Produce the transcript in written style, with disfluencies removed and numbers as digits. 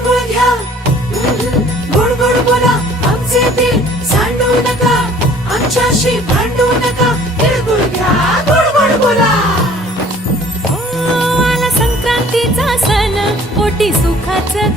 तिळगुळ घ्या, गोड गोड बोला, आमचे तीळ सांडू नका, आमच्याशी भांडू नका, तिळगुळ घ्या, गोड गोड बोला. आला संक्रांतीचा सण, पोटी सुखाचं